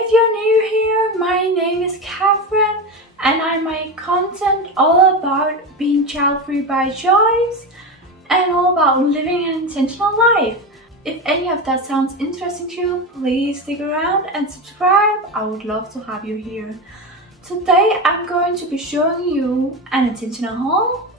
If you're new here, my name is Catherine and I make content all about being child-free by choice and all about living an intentional life. If any of that sounds interesting to you, please stick around and subscribe. I would love to have you here. Today I'm going to be showing you an intentional haul,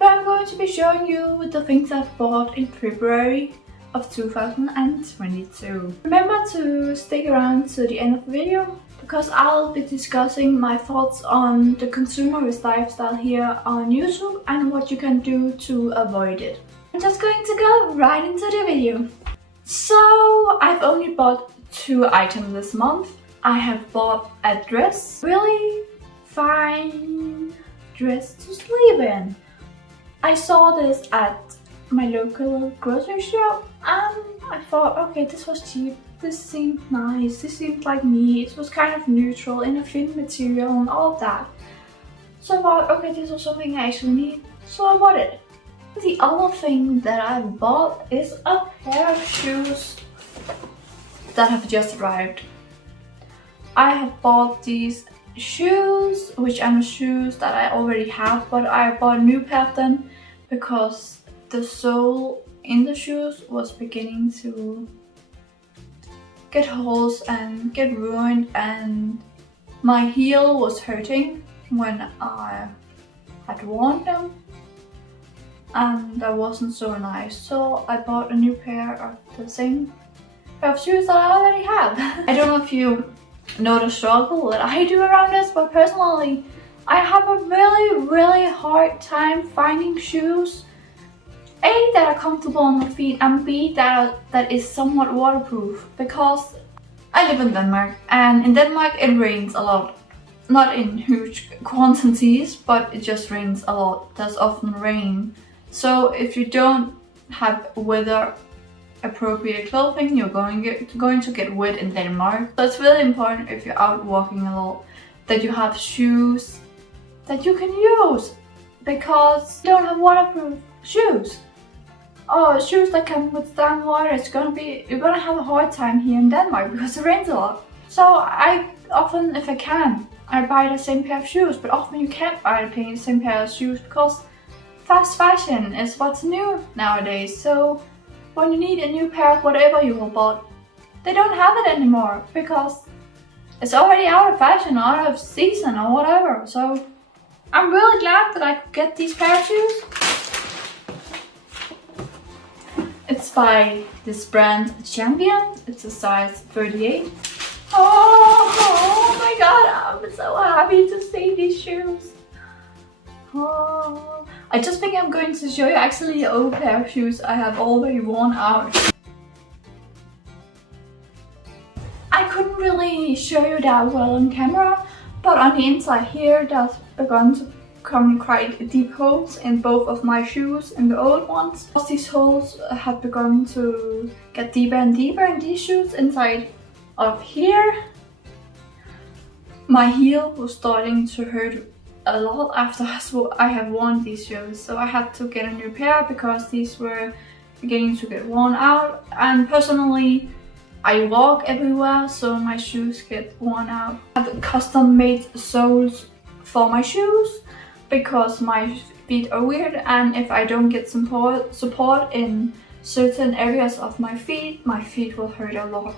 but I'm going to be showing you the things I've bought in February of 2022. Remember to stick around to the end of the video because I'll be discussing my thoughts on the consumerist lifestyle here on YouTube and what you can do to avoid it. I'm just going to go right into the video. So I've only bought 2 items this month. I have bought a dress, really fine dress to sleep in. I saw this at my local grocery shop and I thought, okay, this was cheap, this seemed nice, this seemed like me, it was kind of neutral in a thin material and all of that. So I thought, okay, this was something I actually need, so I bought it. The other thing that I bought is a pair of shoes that have just arrived. I have bought these shoes, which are shoes that I already have, but I bought a new pair of them because the sole in the shoes was beginning to get holes and get ruined, and my heel was hurting when I had worn them, and that wasn't so nice. So I bought a new pair of the same pair of shoes that I already have. I don't know if you know the struggle that I do around this, but personally I have a really hard time finding shoes A, that are comfortable on my feet, and B, that is somewhat waterproof, because I live in Denmark, and in Denmark it rains a lot. Not in huge quantities, but it just rains a lot. There's often rain. So if you don't have weather appropriate clothing, you're going to get wet in Denmark. So it's really important, if you're out walking a lot, that you have shoes that you can use, because you don't have waterproof shoes or shoes that can withstand water. You're gonna have a hard time here in Denmark because it rains a lot. So I often, if I can, I buy the same pair of shoes, but often you can't buy the same pair of shoes because fast fashion is what's new nowadays. So when you need a new pair of whatever you have bought, they don't have it anymore because it's already out of fashion, out of season or whatever. So I'm really glad that I could get these pair of shoes. It's by this brand Champion. It's a size 38. Oh my god, I'm so happy to see these shoes. Oh, I just think I'm going to show you actually an old pair of shoes I have already worn out. I couldn't really show you that well on camera, but on the inside here there's begun to come quite deep holes in both of my shoes, in the old ones. These holes have begun to get deeper and deeper in these shoes inside of here. My heel was starting to hurt a lot after I have worn these shoes, so I had to get a new pair because these were beginning to get worn out. And personally, I walk everywhere, so my shoes get worn out. I have custom made soles for my shoes because my feet are weird, and if I don't get support in certain areas of my feet will hurt a lot.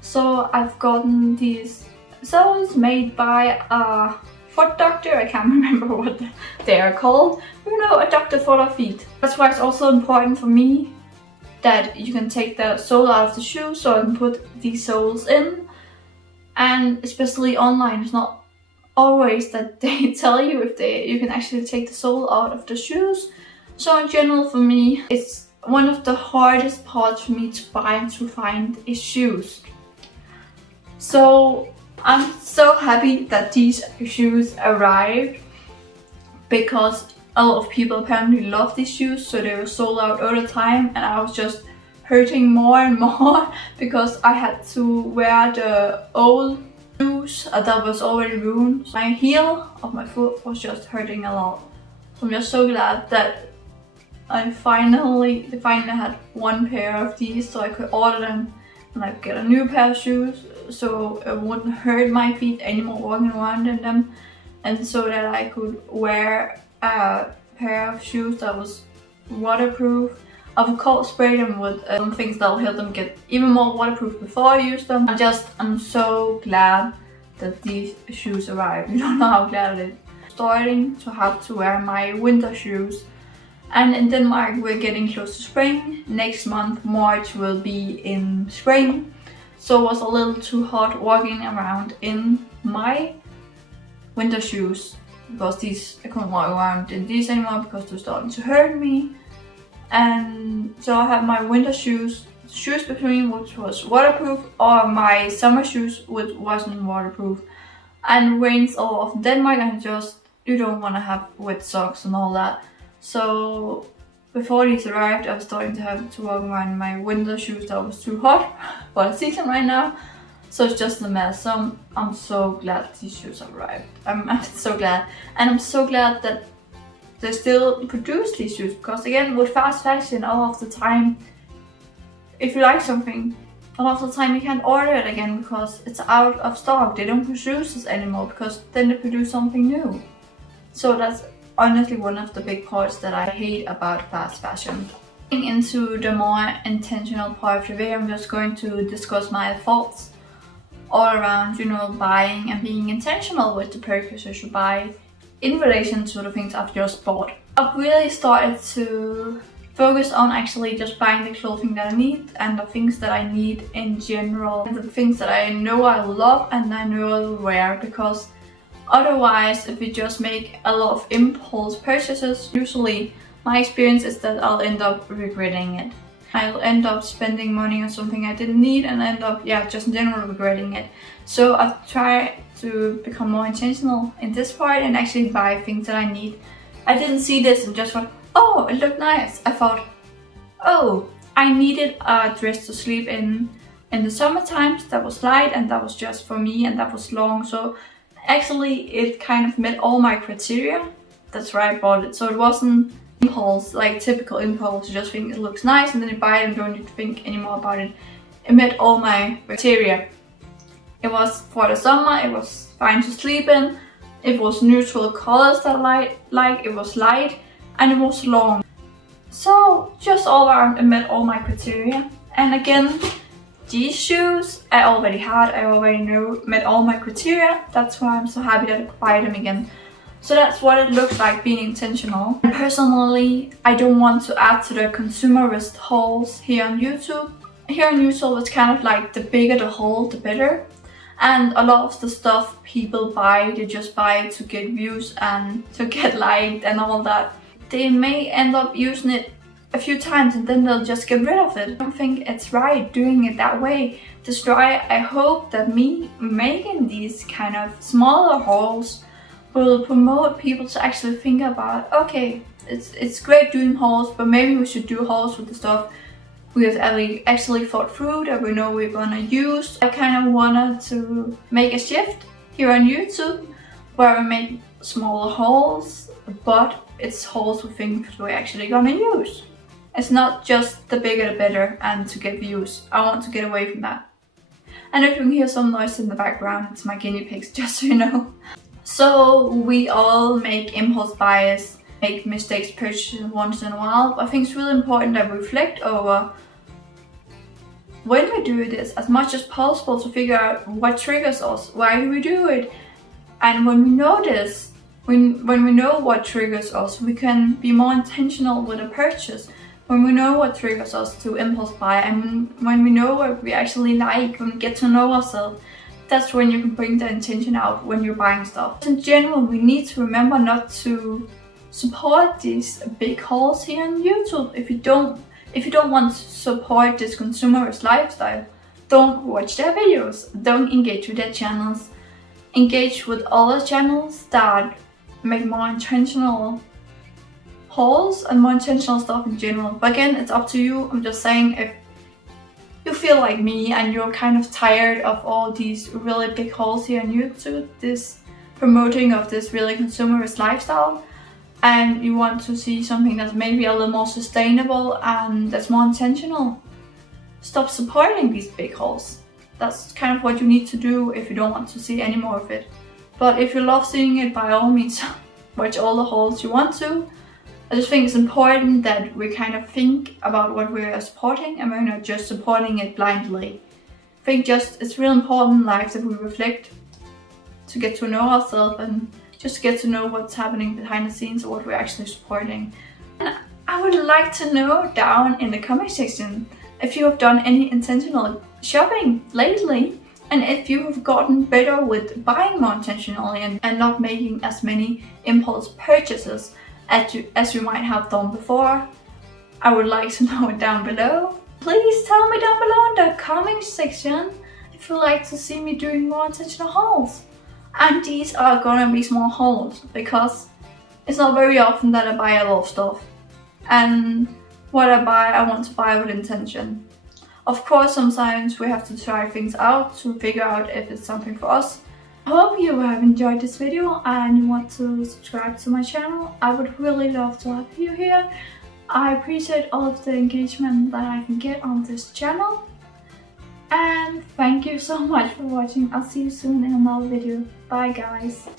So I've gotten these soles made by a foot doctor. I can't remember what they are called. You know, a doctor for the feet. That's why it's also important for me that you can take the sole out of the shoe so I can put these soles in. And especially online, it's not always that they tell you if you can actually take the sole out of the shoes. So in general, for me, it's one of the hardest parts for me to buy and to find is shoes. So I'm so happy that these shoes arrived because a lot of people apparently love these shoes, so they were sold out all the time, and I was just hurting more and more because I had to wear the old shoes that was already ruined. My heel of my foot was just hurting a lot. So I'm just so glad that I finally had one pair of these so I could order them like get a new pair of shoes so it wouldn't hurt my feet anymore walking around in them, and so that I could wear a pair of shoes that was waterproof. I've of course sprayed them with some things that will help them get even more waterproof before I use them. I'm so glad that these shoes arrived. You don't know how glad it is. Starting to have to wear my winter shoes. And in Denmark we're getting close to spring. Next month, March, will be in spring. So it was a little too hot walking around in my winter shoes, because I couldn't walk around in these anymore because they're starting to hurt me. And so I have my winter shoes between, which was waterproof, or my summer shoes, which wasn't waterproof. And it rains all over Denmark, and you don't want to have wet socks and all that. So before these arrived, I was starting to have to walk around in my winter shoes that was too hot for the season right now. So it's just a mess. So I'm so glad these shoes have arrived. I'm so glad. And I'm so glad that they still produce these shoes, because again, with fast fashion, all of the time, if you like something, a lot of the time you can't order it again because it's out of stock. They don't produce this anymore because then they produce something new. So that's honestly one of the big parts that I hate about fast fashion. Getting into the more intentional part of the video, I'm just going to discuss my thoughts all around, buying and being intentional with the purchases you buy in relation to the things I've just bought. I've really started to focus on actually just buying the clothing that I need and the things that I need in general, and the things that I know I love and I know I'll wear, because otherwise, if you just make a lot of impulse purchases, usually my experience is that I'll end up regretting it. I'll end up spending money on something I didn't need and end up, just in general regretting it. So I've tried to become more intentional in this part and actually buy things that I need. I didn't see this and just thought, oh, it looked nice. I thought, oh, I needed a dress to sleep in the summer times that was light and that was just for me and that was long. So actually it kind of met all my criteria. That's why I bought it. So it wasn't impulse, like typical impulse. You just think it looks nice and then you buy it and don't need to think anymore about it. It met all my criteria. It was for the summer, it was fine to sleep in. It was neutral colors that I like, it was light, and it was long. So just all around it met all my criteria. And again, these shoes I already had, I already know met all my criteria. That's why I'm so happy that I could buy them again. So that's what it looks like being intentional. And personally, I don't want to add to the consumerist hauls here on YouTube. Here on YouTube, it's kind of like the bigger the haul, the better. And a lot of the stuff people buy, they just buy it to get views and to get liked and all that. They may end up using it a few times and then they'll just get rid of it. I don't think it's right doing it that way. That's why I hope that me making these kind of smaller hauls will promote people to actually think about, okay, it's great doing hauls, but maybe we should do hauls with the stuff we have actually thought through, that we know we're gonna use. I kind of wanted to make a shift here on YouTube where we make smaller hauls, but it's hauls with things we're actually gonna use. It's not just the bigger the better and to get views. I want to get away from that. And if you can hear some noise in the background, it's my guinea pigs, just so you know. So we all make impulse buys, make mistakes purchasing once in a while. I think it's really important that we reflect over when we do this as much as possible to figure out what triggers us, why do we do it. And when we know this, when we know what triggers us, we can be more intentional with a purchase. When we know what triggers us to impulse buy, and when we know what we actually like, when we get to know ourselves, that's when you can bring the intention out when you're buying stuff. In general, we need to remember not to support these big hauls here on YouTube. If you don't want to support this consumerist lifestyle, don't watch their videos, don't engage with their channels. Engage with other channels that make more intentional hauls and more intentional stuff in general. But again, it's up to you. I'm just saying, if you feel like me and you're kind of tired of all these really big hauls here on YouTube, this promoting of this really consumerist lifestyle, and you want to see something that's maybe a little more sustainable and that's more intentional, stop supporting these big hauls. That's kind of what you need to do if you don't want to see any more of it. But if you love seeing it, by all means, watch all the hauls you want to. I just think it's important that we kind of think about what we are supporting and we're not just supporting it blindly. I think it's really important in life that we reflect to get to know ourselves and just get to know what's happening behind the scenes or what we're actually supporting. And I would like to know down in the comment section if you have done any intentional shopping lately and if you have gotten better with buying more intentionally and not making as many impulse purchases as you might have done before. I would like to know it down below. Please tell me down below in the comment section if you'd like to see me doing more intentional hauls. And these are gonna be small hauls because it's not very often that I buy a lot of stuff. And what I buy, I want to buy with intention. Of course, sometimes we have to try things out to figure out if it's something for us. I hope you have enjoyed this video and you want to subscribe to my channel. I would really love to have you here. I appreciate all of the engagement that I can get on this channel. And thank you so much for watching. I'll see you soon in another video. Bye guys.